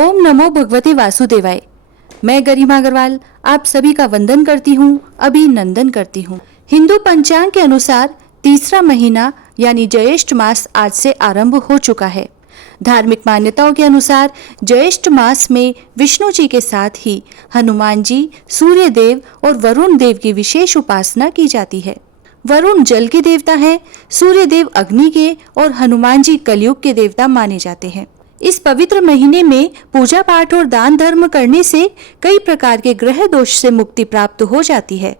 ओम नमो भगवते वासुदेवाय। मैं गरिमा अग्रवाल आप सभी का वंदन करती हूँ, अभिनंदन करती हूँ। हिंदू पंचांग के अनुसार तीसरा महीना यानी ज्येष्ठ मास आज से आरंभ हो चुका है। धार्मिक मान्यताओं के अनुसार ज्येष्ठ मास में विष्णु जी के साथ ही हनुमान जी, सूर्य देव और वरुण देव की विशेष उपासना की जाती है। वरुण जल के देवता हैं, सूर्य देव अग्नि के और हनुमान जी कलयुग के देवता माने जाते हैं। इस पवित्र महीने में पूजा पाठ और दान धर्म करने से कई प्रकार के ग्रह दोष से मुक्ति प्राप्त हो जाती है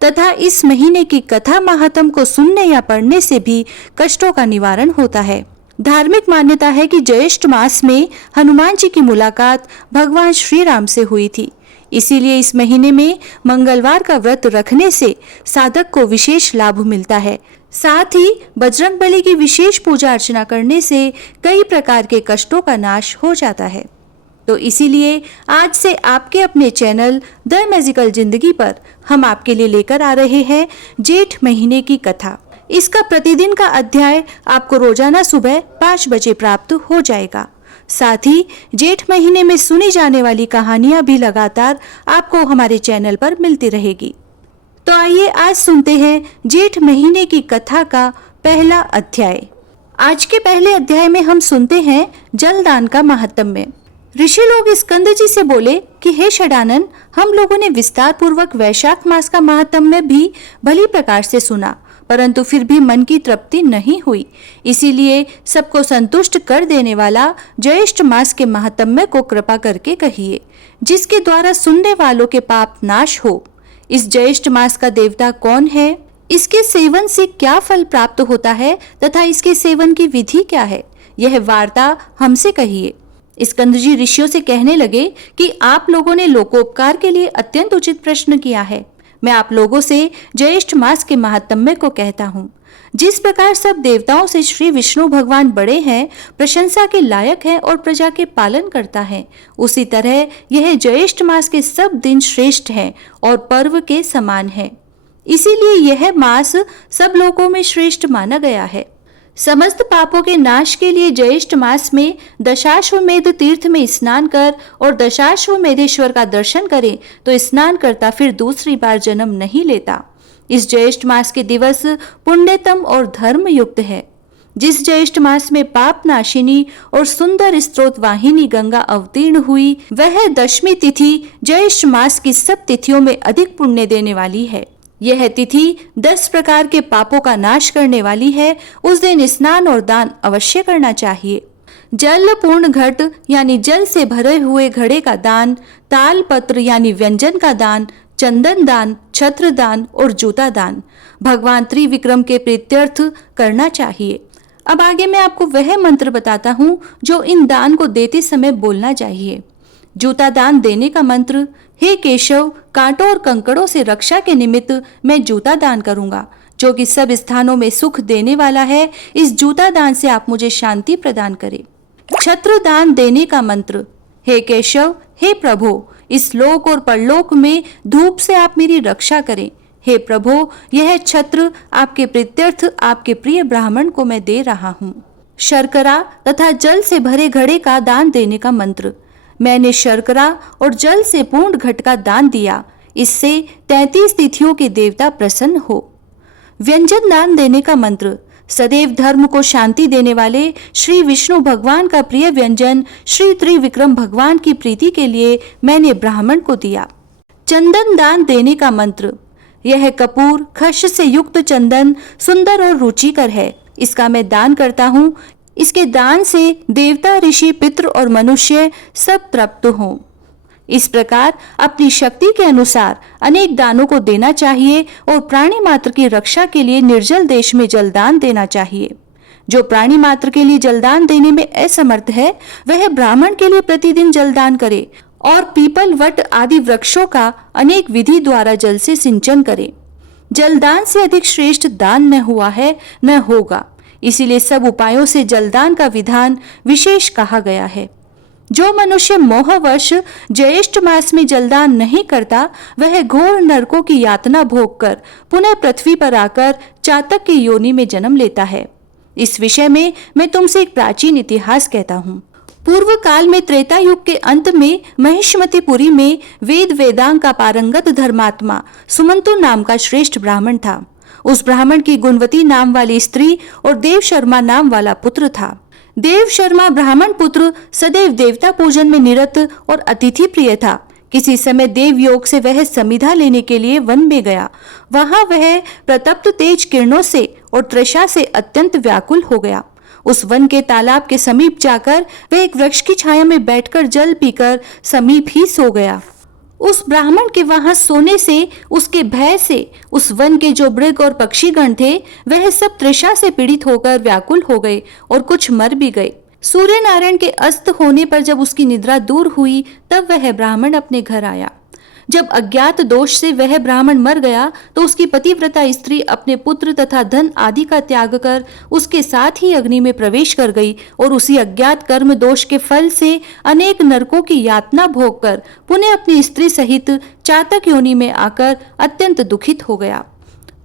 तथा इस महीने की कथा महात्म को सुनने या पढ़ने से भी कष्टों का निवारण होता है। धार्मिक मान्यता है कि ज्येष्ठ मास में हनुमान जी की मुलाकात भगवान श्री राम से हुई थी, इसीलिए इस महीने में मंगलवार का व्रत रखने से साधक को विशेष लाभ मिलता है। साथ ही बजरंगबली की विशेष पूजा अर्चना करने से कई प्रकार के कष्टों का नाश हो जाता है। तो इसीलिए आज से आपके अपने चैनल द मैजिकल जिंदगी पर हम आपके लिए लेकर आ रहे हैं जेठ महीने की कथा। इसका प्रतिदिन का अध्याय आपको रोजाना सुबह 5 बजे प्राप्त हो जाएगा। साथ ही जेठ महीने में सुनी जाने वाली कहानियां भी लगातार आपको हमारे चैनल पर मिलती रहेगी। तो आइए आज सुनते हैं जेठ महीने की कथा का पहला अध्याय। आज के पहले अध्याय में हम सुनते हैं जलदान का महात्म्य। ऋषि लोग स्कंद जी से बोले कि हे षडानन, हम लोगों ने विस्तार पूर्वक वैशाख मास का महात्म्य भी भली प्रकार से सुना, परंतु फिर भी मन की तृप्ति नहीं हुई। इसीलिए सबको संतुष्ट कर देने वाला ज्येष्ठ मास के महात्म्य को कृपा करके कहिए, जिसके द्वारा सुनने वालों के पाप नाश हो। इस ज्येष्ठ मास का देवता कौन है, इसके सेवन से क्या फल प्राप्त होता है तथा इसके सेवन की विधि क्या है, यह वार्ता हमसे कहिए। स्कंद जी ऋषियों से कहने लगे कि आप लोगों ने लोकोपकार के लिए अत्यंत उचित प्रश्न किया है। मैं आप लोगों से ज्येष्ठ मास के महात्म्य को कहता हूँ। जिस प्रकार सब देवताओं से श्री विष्णु भगवान बड़े हैं, प्रशंसा के लायक हैं और प्रजा के पालन करता है, उसी तरह यह ज्येष्ठ मास के सब दिन श्रेष्ठ है और पर्व के समान है। इसीलिए यह मास सब लोगों में श्रेष्ठ माना गया है। समस्त पापों के नाश के लिए ज्येष्ठ मास में दशाश्वमेध तीर्थ में स्नान कर और दशाश्वमेधेश्वर का दर्शन करे तो स्नान करता फिर दूसरी बार जन्म नहीं लेता। इस ज्येष्ठ मास के दिवस पुण्यतम और धर्म युक्त है। जिस ज्येष्ठ मास में पाप नाशिनी और सुंदर स्त्रोत वाहिनी गंगा अवतीर्ण हुई, वह दशमी तिथि ज्येष्ठ मास की सब तिथियों में अधिक पुण्य देने वाली है। यह तिथि 10 प्रकार के पापों का नाश करने वाली है। उस दिन स्नान और दान अवश्य करना चाहिए। जल पूर्ण घट यानी जल से भरे हुए घड़े का दान, ताल पत्र यानी व्यंजन का दान, चंदन दान, छत्र दान और जूता दान भगवान त्रिविक्रम के प्रीत्यर्थ करना चाहिए। अब आगे मैं आपको वह मंत्र बताता हूँ जो इन दान को देते समय बोलना चाहिए। जूता दान देने का मंत्र, हे केशव, कांटों और कंकड़ों से रक्षा के निमित्त मैं जूता दान करूंगा, जो कि सब स्थानों में सुख देने वाला है। इस जूता दान से आप मुझे शांति प्रदान करें। छत्र दान देने का मंत्र, हे केशव, हे प्रभु, इस लोक और परलोक में धूप से आप मेरी रक्षा करें। हे प्रभु, यह छत्र आपके प्रीत्यर्थ आपके प्रिय ब्राह्मण को मैं दे रहा हूँ। शर्करा तथा जल से भरे घड़े का दान देने का मंत्र, मैंने शर्करा और जल से पूर्ण घट का दान दिया, इससे 33 तिथियों के देवता प्रसन्न हो। व्यंजन दान देने का मंत्र, सदैव धर्म को शांति देने वाले श्री विष्णु भगवान का प्रिय व्यंजन श्री त्रिविक्रम भगवान की प्रीति के लिए मैंने ब्राह्मण को दिया। चंदन दान देने का मंत्र, यह कपूर खश से युक्त चंदन सुंदर और रुचिकर है, इसका मैं दान करता हूँ। इसके दान से देवता, ऋषि, पितृ और मनुष्य सब तृप्त हों। इस प्रकार अपनी शक्ति के अनुसार अनेक दानों को देना चाहिए और प्राणी मात्र की रक्षा के लिए निर्जल देश में जलदान देना चाहिए। जो प्राणी मात्र के लिए जलदान देने में असमर्थ है, वह ब्राह्मण के लिए प्रतिदिन जलदान करे और पीपल, वट आदि वृक्षों का अनेक विधि द्वारा जल से सिंचन करे। जलदान से अधिक श्रेष्ठ दान न हुआ है न होगा, इसीलिए सब उपायों से जलदान का विधान विशेष कहा गया है। जो मनुष्य मोहवश ज्येष्ठ मास में जलदान नहीं करता, वह घोर नरकों की यातना भोग कर पुनः पृथ्वी पर आकर चातक की योनि में जन्म लेता है। इस विषय में मैं तुमसे एक प्राचीन इतिहास कहता हूँ। पूर्व काल में त्रेता युग के अंत में महिष्मतिपुरी में वेद वेदांग का पारंगत धर्मात्मा सुमंतु नाम का श्रेष्ठ ब्राह्मण था। उस ब्राह्मण की गुणवती नाम वाली स्त्री और देव शर्मा नाम वाला पुत्र था। देव शर्मा ब्राह्मण पुत्र सदैव देवता पूजन में निरत और अतिथि प्रिय था। किसी समय देव योग से वह समिधा लेने के लिए वन में गया। वहां वह प्रतप्त तेज किरणों से और तृषा से अत्यंत व्याकुल हो गया। उस वन के तालाब के समीप जाकर वह एक वृक्ष की छाया में बैठकर जल पीकर समीप ही सो गया। उस ब्राह्मण के वहां सोने से, उसके भय से उस वन के जो मृग और पक्षीगण थे वह सब तृषा से पीड़ित होकर व्याकुल हो गए और कुछ मर भी गए। सूर्य नारायण के अस्त होने पर जब उसकी निद्रा दूर हुई तब वह ब्राह्मण अपने घर आया। जब अज्ञात दोष से वह ब्राह्मण मर गया तो उसकी पतिव्रता स्त्री अपने पुत्र तथा धन आदि का त्याग कर उसके साथ ही अग्नि में प्रवेश कर गई और उसी अज्ञात कर्म दोष के फल से अनेक नरकों की यातना भोग कर पुनः अपनी स्त्री सहित चातक योनि में आकर अत्यंत दुखित हो गया।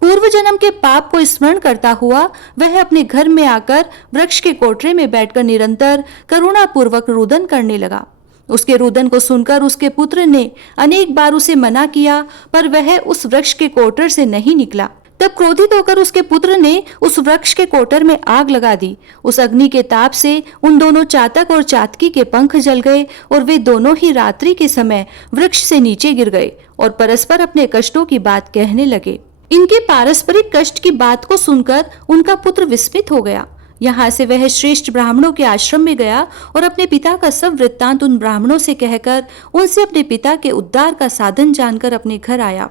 पूर्व जन्म के पाप को स्मरण करता हुआ वह अपने घर में आकर वृक्ष के कोटरे में बैठकर निरंतर करुणापूर्वक रुदन करने लगा। उसके रुदन को सुनकर उसके पुत्र ने अनेक बार उसे मना किया, पर वह उस वृक्ष के कोटर से नहीं निकला। तब क्रोधित होकर उसके पुत्र ने उस वृक्ष के कोटर में आग लगा दी। उस अग्नि के ताप से उन दोनों चातक और चातकी के पंख जल गए और वे दोनों ही रात्रि के समय वृक्ष से नीचे गिर गए और परस्पर अपने कष्टों की बात कहने लगे। इनके पारस्परिक कष्ट की बात को सुनकर उनका पुत्र विस्मित हो गया। यहाँ से वह श्रेष्ठ ब्राह्मणों के आश्रम में गया और अपने पिता का सब वृत्तांत उन ब्राह्मणों से कहकर उनसे अपने पिता के उद्धार का साधन जानकर अपने घर आया।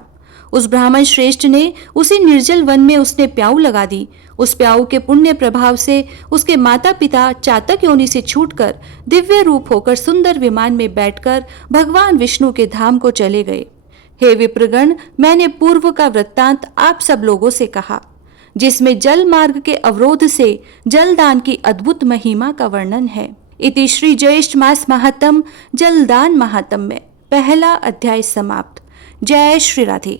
उस ब्राह्मण श्रेष्ठ ने उसी निर्जल वन में उसने प्याऊ लगा दी। उस प्याऊ के पुण्य प्रभाव से उसके माता पिता चातक योनि से छूटकर दिव्य रूप होकर सुंदर विमान में बैठकर भगवान विष्णु के धाम को चले गए। हे विप्रगण, मैंने पूर्व का वृत्तांत आप सब लोगों से कहा, जिसमें जल मार्ग के अवरोध से जलदान की अद्भुत महिमा का वर्णन है। इति श्री ज्येष्ठ मास महात्म जलदान महात्म में पहला अध्याय समाप्त। जय श्री राधे।